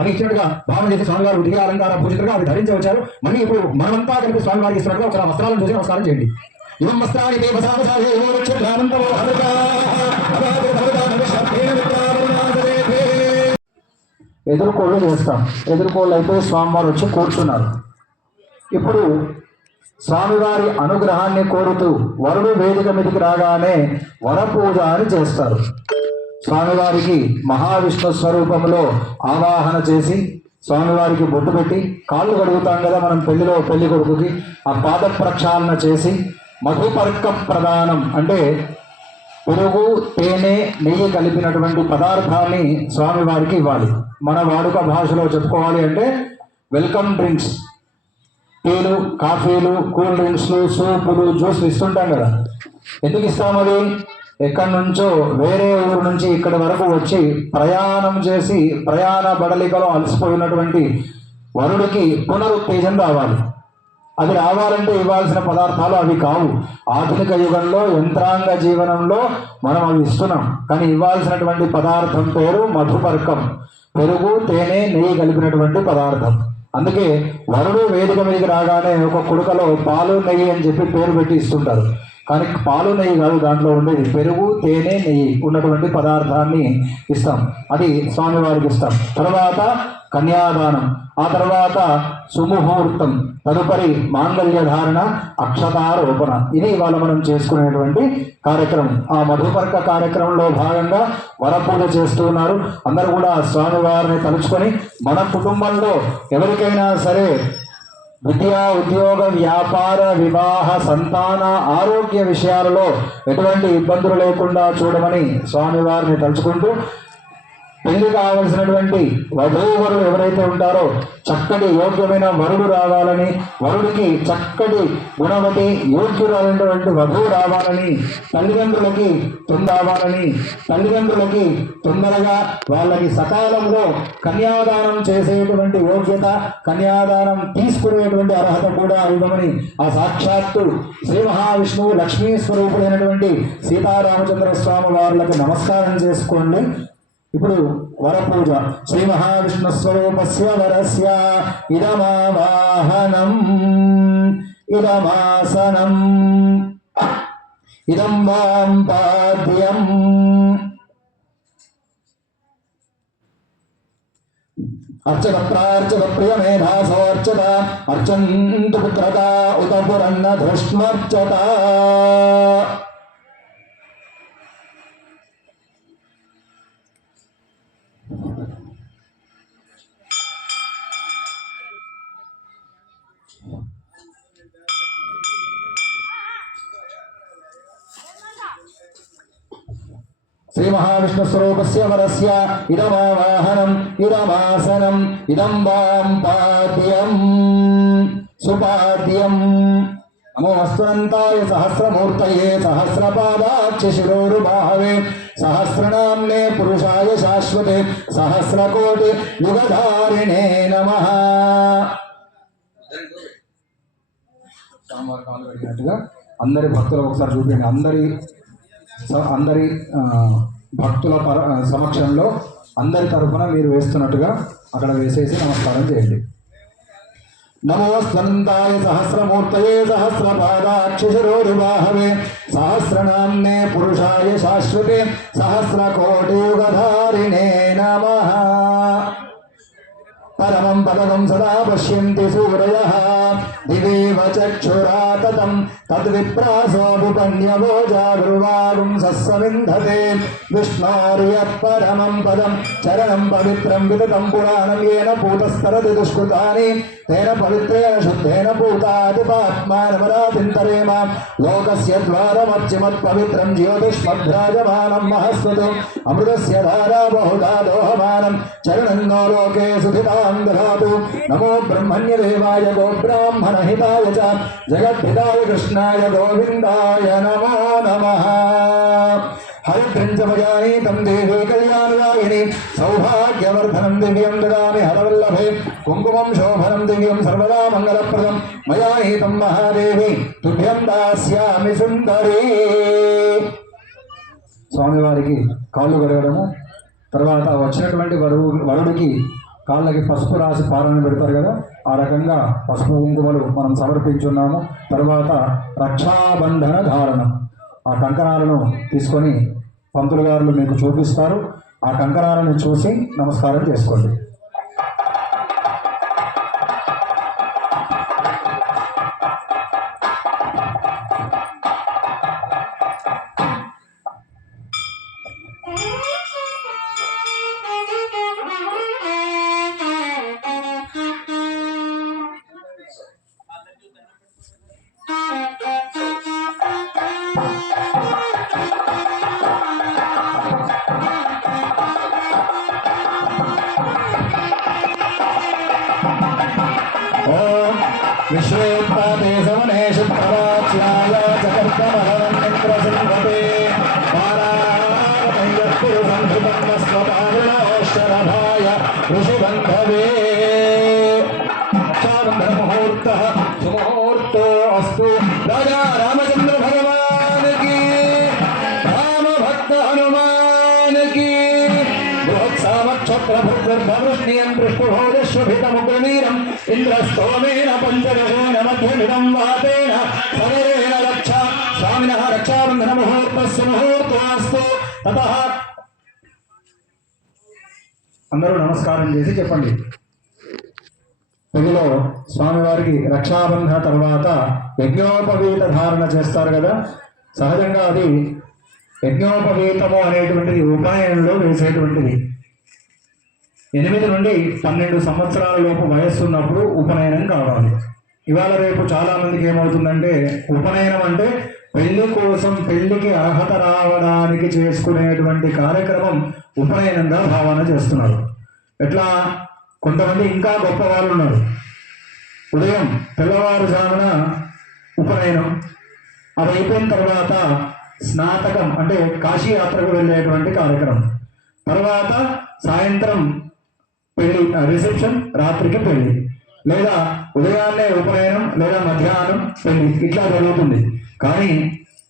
అది ఇచ్చినట్టుగా భావన చేసి స్వామివారు దివ్య అలంకార పూజితులుగా అవి ధరించి వచ్చారు. మళ్ళీ ఇప్పుడు మనమంతా కలిపి స్వామివారికి ఇస్తున్నట్టుగా ఒక వస్త్రాలను చూసి నమస్కారం చేయండి. ఇవం వస్త్రాన్ని ఎదుర్కోళ్ళు చేస్తాం. ఎదుర్కోళ్ళు అయితే స్వామివారు వచ్చి కూర్చున్నారు. ఇప్పుడు స్వామివారి అనుగ్రహాన్ని కోరుతూ వరుడు వేదిక మీదకి రాగానే వరపూజ అని చేస్తారు. స్వామివారికి మహావిష్ణు స్వరూపంలో ఆవాహన చేసి స్వామివారికి బొట్టు పెట్టి కాళ్ళు కడుగుతాం కదా మనం పెళ్లి కొడుకుకి, ఆ పాద ప్రక్షాళన చేసి మధుపర్క ప్రదానం అంటే పెరుగు తేనె నెయ్యి కలిపినటువంటి పదార్థాన్ని స్వామివారికి ఇవ్వాలి. మన వాడుక భాషలో చెప్పుకోవాలి అంటే వెల్కమ్ డ్రింక్స్, టీలు, కాఫీలు, కూల్ డ్రింక్స్లు, సూపులు, జ్యూస్లు ఇస్తుంటాం కదా. ఎందుకు ఇస్తామది? ఎక్కడి నుంచో వేరే ఊరు నుంచి ఇక్కడి వరకు వచ్చి ప్రయాణం చేసి ప్రయాణ బడలికలో అలసిపోయినటువంటి వరుడికి పునరుత్తేజం రావాలి. అది రావాలంటే ఇవ్వాల్సిన పదార్థాలు అవి కావు. ఆధునిక యుగంలో యంత్రాంగ జీవనంలో మనం అవి ఇస్తున్నాం. కానీ ఇవ్వాల్సినటువంటి పదార్థం పేరు మధుపర్కం, పెరుగు తేనె నెయ్యి కలిపినటువంటి పదార్థం. అందుకే వరుడు వేదిక మీదకి రాగానే ఒక కుడుకలో పాలు నెయ్యి అని చెప్పి పేరు పెట్టి ఇస్తుంటారు. కానీ పాలు నెయ్యి కాదు, దాంట్లో ఉండేది పెరుగు తేనె నెయ్యి ఉన్నటువంటి పదార్థాన్ని ఇస్తాం. అది స్వామివారికి ఇస్తాం. తర్వాత కన్యాదానం, ఆ తర్వాత సుముహూర్తం, తదుపరి మాంగళ్య ధారణ, అక్షతారోపణ. ఇది ఇవాళ మనం చేసుకునేటువంటి కార్యక్రమం. ఆ మధుపర్క కార్యక్రమంలో భాగంగా వరపూజ చేస్తూ ఉన్నారు. అందరూ కూడా స్వామివారిని తలుచుకొని మన కుటుంబంలో ఎవరికైనా సరే విద్యా, ఉద్యోగ, వ్యాపార, వివాహ, సంతాన, ఆరోగ్య విషయాలలో ఎటువంటి ఇబ్బందులు లేకుండా చూడమని స్వామివారిని తలుచుకుంటూ పెళ్లి కావలసినటువంటి వధూవరులు ఎవరైతే ఉంటారో చక్కటి యోగ్యమైన వరుడు రావాలని, వరుడికి చక్కటి గుణవతి యోగ్యురాలైనటువంటి వధువు రావాలని, తల్లిదండ్రులకి తొందరగా వాళ్ళకి సకాలంలో కన్యాదానం చేసేటువంటి యోగ్యత, కన్యాదానం తీసుకునేటువంటి అర్హత కూడా ఇవ్వమని ఆ సాక్షాత్తు శ్రీ మహావిష్ణువు లక్ష్మీ స్వరూపుడైనటువంటి సీతారామచంద్ర స్వామి వారులకు నమస్కారం చేసుకోండి. ఇప్పుడు వరపూజ. శ్రీ మహావిష్ణు స్వరూపస్య వరస్య ఇదమావాహనం ఇదమాసనం ఇదం వాం పాద్యం అర్చక ప్రార్చక ప్రియమేధాసోర్చత అర్చంతు పుత్రత ఉత పురన్న ధృష్మర్చత. శ్రీ మహావిష్ణు స్వరూపస్య వరస్య ఇదమావాహనం ఇదమాసనం ఇదం వాం పాద్యం సుపాద్యం. నమోऽస్త్వనంతాయ సహస్రమూర్తయే సహస్రపాదాక్ష శిరోరుబాహవే సహస్రనామ్నే పురుషాయ శాశ్వతే సహస్రకోటి యుగధారిణే నమః. అందరి భక్తులు ఒకసారి చూపించండి. అందరి భక్తుల సమక్షంలో అందరి తరఫున మీరు వేస్తున్నట్టుగా అక్కడ వేసేసి నమస్కారం చేయండి. నమోऽస్త్వనంతాయ సహస్రమూర్తయే సహస్రపాదాక్ష శిరోరుబాహవే సహస్రనామ్నే పురుషాయ శాశ్వతే సహస్రకోటి యుగధారిణే నమః. పరమం పదం సదా పశ్యంతి సూరయః దివేవ చక్షురా తతం తద్విప్రాసోపన్యవో జాగృవాగుం సస్సమింధతే. విష్ణోర్యః పరమం పదం చరణం పవిత్రం వితతం పురాణం येन పూతస్తరతి దుష్కృతాని తేన పవిత్రేణ శుద్ధేన పూతాది పాత్మానమరాతింతరేమ. లోకస్య ద్వారమర్చిమత్ పవిత్రం జ్యోతిష్మద్రాజమానం మహస్వతు అమృతస్య ధారా బహుధా దోహమానం చరణం నో లోకే సుధితాం దధాతు. నమో బ్రహ్మణ్యదేవాయ గో బ్రాహ్మణ హితాయ చ జగద్ధితాయ కృష్ణాయ గోవిందాయ నమో నమః. హరిద్రంజమయానీతం దేవీ కళ్యాణదాయిని సౌభాగ్యవర్ధనం దివ్యం దదామి హరవల్లభే కుంకుమం శోభనం దివ్యం సర్వదా మంగళప్రదం మయానీతం మహాదేవి తుభ్యం దాస్యామి సుందరీ. స్వామివారికి కాళ్ళు కడగడము, తర్వాత వచ్చినటువంటి వరుడికి కాళ్ళకి పసుపు రాసి పాలన పెడతారు కదా, ఆ రకంగా పసుపు కుంకుమలు మనం సమర్పించున్నాము. తర్వాత రక్షాబంధన ధారణం, ఆ కంకణాలను తీసుకొని పంతులు గారులు మీకు చూపిస్తారు. ఆ కంకణాలను చూసి నమస్కారం చేసుకోండి. विश्वेत्पाते सवने शुक्रवाच्याय चकर्कमहरन्निन्द्रसिंहते पारायणस्वपावृणोश्चरभाय ऋषिबन्धवे रक्षाबन्धनमुहूर्तः सुमुहूर्तो अस्तु। राजा रामचन्द्र भगवान की, रामभक्त हनुमान की। बृहत्सामक्षत्रभृद्गर्भवृष्णियं दृष्टुभोजश्वभितमुग्रवीरम् इन्द्रस्तोमेन पञ्चदशेन मध्यमिदं वातेन सगरेण रक्षा स्वामिनः रक्षाबन्धनमुहूर्तस्य मुहूर्तोऽस्तु। ततः అందరూ నమస్కారం చేసి చెప్పండి. తెలుగులో స్వామివారికి రక్షాబంధన తర్వాత యజ్ఞోపవీత ధారణ చేస్తారు కదా, సహజంగా అది యజ్ఞోపవీతము అనేటువంటిది ఉపనయనంలో వేసేటువంటిది. 8 నుండి 12 సంవత్సరాల లోపు వయస్సు ఉన్నప్పుడు ఉపనయనం కావాలి. ఇవాళ రేపు చాలా మందికి ఏమవుతుందంటే, ఉపనయనం అంటే పెళ్లి కోసం, పెళ్లికి అర్హత రావడానికి చేసుకునేటువంటి కార్యక్రమం ఉపనయనంగా భావన చేస్తున్నారు. ఎట్లా, కొంతమంది ఇంకా గొప్ప వాళ్ళు ఉన్నారు. ఉదయం తెల్లవారుజామున ఉపనయనం, అది అయిపోయిన తర్వాత స్నాతకం అంటే కాశీ యాత్రకు వెళ్ళేటువంటి కార్యక్రమం, తర్వాత సాయంత్రం పెళ్లి రిసెప్షన్, రాత్రికి పెళ్లి, లేదా ఉదయాన్నే ఉపనయనం, లేదా మధ్యాహ్నం పెళ్లి, ఇట్లా జరుగుతుంది. కానీ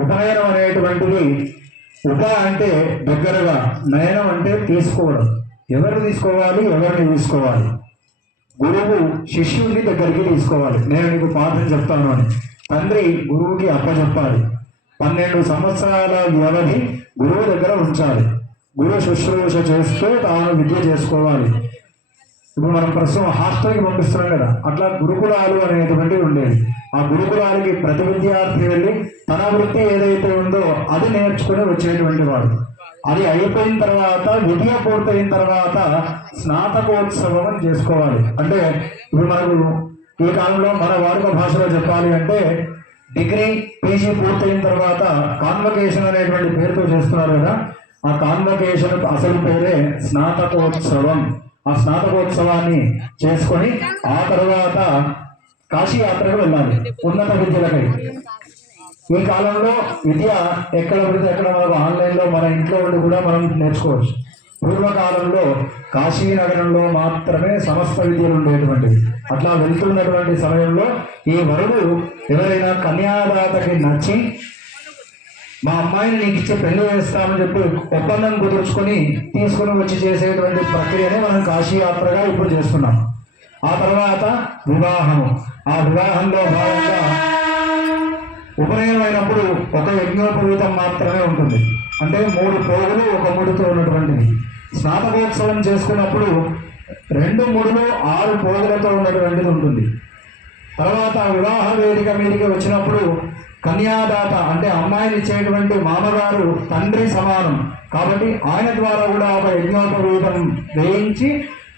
ఉపనయనం అనేటువంటిది, ఉప అంటే దగ్గరగా, నయనం అంటే తీసుకోవడం. ఎవరు తీసుకోవాలి, ఎవరిని తీసుకోవాలి? గురువు శిష్యుడిని దగ్గరికి తీసుకోవాలి. నేను నీకు పాఠం చెప్తాను అని తండ్రి గురువుకి అప్పచెప్పాలి. 12 సంవత్సరాల వ్యవధి గురువు దగ్గర ఉంచాలి. గురు శుశ్రూష చేస్తూ తాను విద్య చేసుకోవాలి. ఇప్పుడు మనం ప్రస్తుతం హాస్టల్కి పంపిస్తున్నాం కదా, అట్లా గురుకులాలు అనేటువంటివి ఉండేవి. ఆ గురుకులాలకి ప్రతి విద్యార్థి వెళ్ళి తన వృత్తి ఏదైతే ఉందో అది నేర్చుకుని వచ్చేటువంటి వాడు. అది అయిపోయిన తర్వాత, విద్య పూర్తయిన తర్వాత స్నాతకోత్సవం అని చేసుకోవాలి. అంటే ఇప్పుడు మనకు ఈ కాలంలో మన వాడుక భాషలో చెప్పాలి అంటే, డిగ్రీ పీజీ పూర్తయిన తర్వాత కాన్వకేషన్ అనేటువంటి పేరుతో చేస్తున్నారు కదా, ఆ కాన్వకేషన్ అసలు పేరే స్నాతకోత్సవం. ఆ స్నాతకోత్సవాన్ని చేసుకొని ఆ తర్వాత కాశీ యాత్రకు వెళ్ళాలి, ఉన్నత విద్యలకై. ఈ కాలంలో విద్య ఎక్కడ పడితే ఎక్కడ మనకు ఆన్లైన్లో మన ఇంట్లో ఉండి కూడా మనం నేర్చుకోవచ్చు. పూర్వకాలంలో కాశీ నగరంలో మాత్రమే సమస్త విద్యలు ఉండేటువంటివి. అట్లా వెళ్తున్నటువంటి సమయంలో ఈ వరుడు ఎవరైనా కన్యాదాతకి నచ్చి, మా అమ్మాయిని నీకు ఇచ్చే పెళ్లి వేస్తామని చెప్పి ఒప్పందం కుదుర్చుకొని తీసుకుని వచ్చి చేసేటువంటి ప్రక్రియనే మనం కాశీ యాత్రగా ఇప్పుడు చేస్తున్నాం. ఆ తర్వాత వివాహము. ఆ వివాహంలో భాగంగా ఉపనయనం అయినప్పుడు ఒక యజ్ఞోపవీతం మాత్రమే ఉంటుంది. అంటే 3 పోగులు ఒక ముడితో ఉన్నటువంటిది. స్నాతకోత్సవం చేసుకున్నప్పుడు 2 ముడులు 6 పోగులతో ఉన్నటువంటిది ఉంటుంది. తర్వాత వివాహ వేదిక మీదకి వచ్చినప్పుడు కన్యాదాత అంటే అమ్మాయిని ఇచ్చేటువంటి మామగారు తండ్రి సమానం కాబట్టి ఆయన ద్వారా కూడా ఒక యజ్ఞోపవీతం వేయించి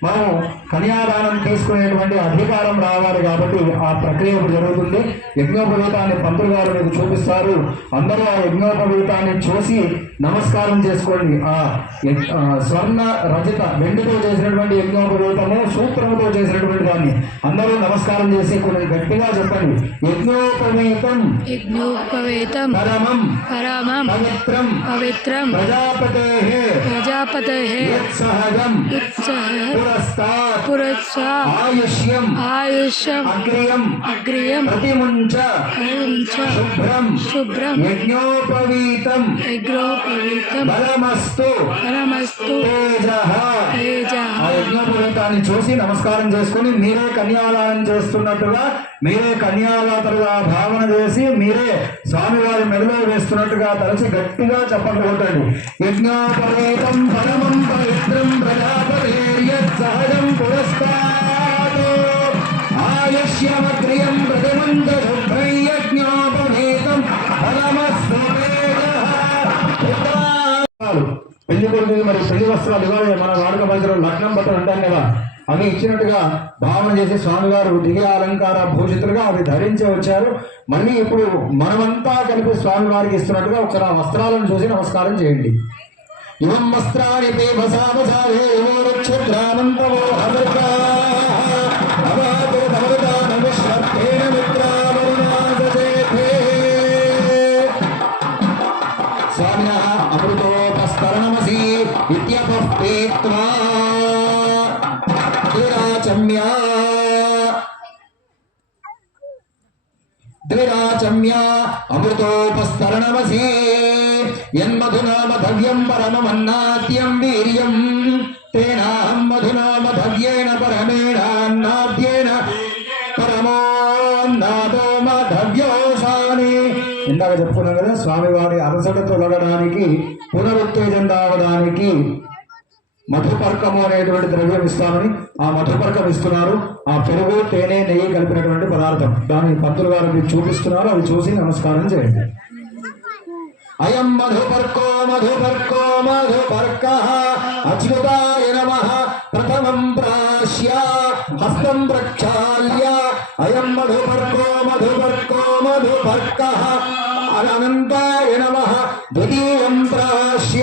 మనం కన్యాదానం తీసుకునేటువంటి అధికారం రావాలి. కాబట్టి ఆ ప్రక్రియ జరుగుతుంది. యజ్ఞోపవీతాన్ని పంతులు గారు మీకు చూపిస్తారు. అందరూ ఆ యజ్ఞోపవీతాన్ని చూసి నమస్కారం చేసుకోండి. ఆ స్వర్ణ రజిత వెండితో చేసినటువంటి యజ్ఞోపవీతము, సూత్రముతో చేసినటువంటి దాన్ని అందరూ నమస్కారం చేసి కొన్ని గట్టిగా చెప్పండి. యజ్ఞోపవీతం యజ్ఞోపవీతం పరమం పరమం పవిత్రం పవిత్రం ప్రజాపతేః ప్రజాపతేః యత్సహజం పురస్సాత్ ఆయుష్యం అగ్రియం ప్రతిముంచ శుభ్రం యజ్ఞోపవీతం బలమస్తు తేజః. యజ్ఞోపవీతాన్ని చూసి నమస్కారం చేసుకుని మీరే కన్యాదానం చేస్తున్నట్టుగా, మీరే కన్యాదాతలుగా భావన చేసి, మీరే స్వామివారి మెడలో వేస్తున్నట్టుగా తలచి గట్టిగా చప్పట్లు కొట్టండి. యజ్ఞోపవీతం పరమం పవిత్రం ప్రజాపతేర్యత్ సహజం పురస్కారాత్ ఆయుష్యమగ్రియం ప్రతిమంత శుభ్రం యజ్ఞోపవీతం పెళ్లి కొడుకు మరి పెళ్లి వస్త్రాలు ఇవ్వాలి. మన వాడుక పరిసరం లగ్నం బట్టలు అంటాం కదా, అవి ఇచ్చినట్టుగా భావన చేసి స్వామివారు దివ్య అలంకార భూషితులుగా అవి ధరించి వచ్చారు. మళ్ళీ ఇప్పుడు మనమంతా కలిపి స్వామివారికి ఇస్తున్నట్టుగా ఒకసారి ఆ వస్త్రాలను చూసి నమస్కారం చేయండి. ఇవం వస్త్రాన్ని స్వామినః అమృతోపస్తరణమసి ఇత్యపఃపేత్వా ద్విరాచమ్య అమృతోపస్తరణమసి యన్మధునామధవ్యం పరమమన్నాద్యం వీర్యం తేనాహం మధునామధవ్యేన పరమేణాన్నాద్యేన పరమోన్నాదో మధవ్యోసాని. ఇందాక చెప్పుకున్నాం కదా, స్వామివారి అలసట తొలగడానికి, పునరుత్తేజం రావడానికి మధుపర్కము అనేటువంటి ద్రవ్యం ఇస్తామని ఆ మధుపర్కం ఇస్తున్నారు. ఆ పెరుగు, తేనె, నెయ్యి కలిపినటువంటి పదార్థం, దాన్ని పంతులు గారు మీకు చూపిస్తున్నారు. అది చూసి నమస్కారం చేయండి. అయం మధుపర్కో మధుపర్కో మధుపర్కః అచ్యుతాయ నమః ప్రథమం ప్రాశ్య హస్తం ప్రక్షాళ్య. అయం మధుపర్కో మధుపర్కో మధుపర్కః అనంతాయ నమః ద్వితీయం ప్రాశ్య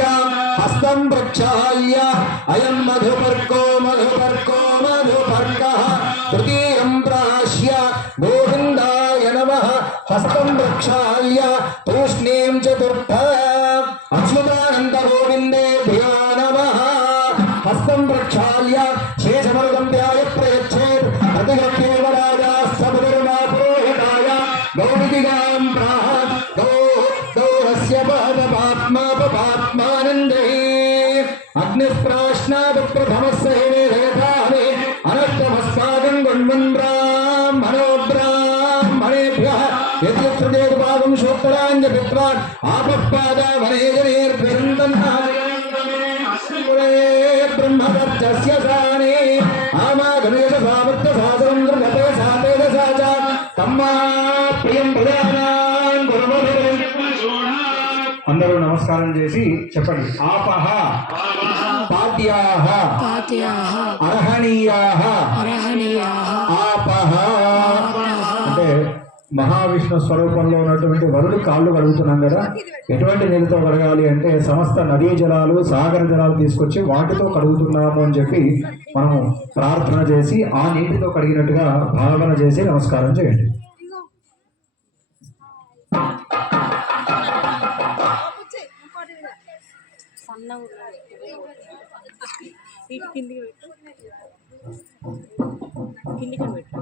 హస్తం ప్రక్షాళ్య. అయం మధుపర్కో మధుపర్కో మధుపర్కః తృతీయం ప్రాశ్య గోవిందాయ నమః హస్తం ప్రక్షాళ్య తూష్ణీం చతుర్థ అచ్యుతానంద గోవిందేభ్యో నమః హస్తం ప్రక్షాళ్య శేషమర్గం ధ్యాయ ప్రయచ్చేత్ ప్రతిగత్యేవ రాజా సముద్రమా పురోహితాయ గౌరిదిగాం ప్రాహ గౌరస్య పాదపాత్మాపపాత్మానందే అగ్నిస్ప్రాశ్నాద ప్రథమస్య హేరేధానే అనష్టమస్మాకం గుణ్మన్ బ్రాహ్మణో బ్రాహ్మణేభ్యః యత్యత్రుదేవ పాదం శోత్తరాంజ పిత్రాన్ ఆపఃపాద వనేజనేర్భిరంతన్నాయ బ్రహ్మవర్చస్య సానే ఆమా గణేశ సామర్థ్య సాదరం గతే సాతేజ సాచా తమ్మా ప్రియం ప్రజానాన్ గురువరే. అందరూ నమస్కారం చేసి చెప్పండి. ఆపహ పాద్యాః పాత్యాః అర్హణీయాః అర్హణీయాః ఆపహ అంటే మహావిష్ణు స్వరూపంలో ఉన్నటువంటి వరుడి కాళ్ళు కడుగుతున్నాం కదా. ఎటువంటి నీళ్ళతో కడగాలి అంటే సమస్త నదీ జలాలు, సాగర జలాలు తీసుకొచ్చి వాటితో కడుగుతున్నాము అని చెప్పి మనము ప్రార్థన చేసి ఆ నీటితో కడిగినట్టుగా భావన చేసి నమస్కారం చేయండి. కిందికి పెట్టు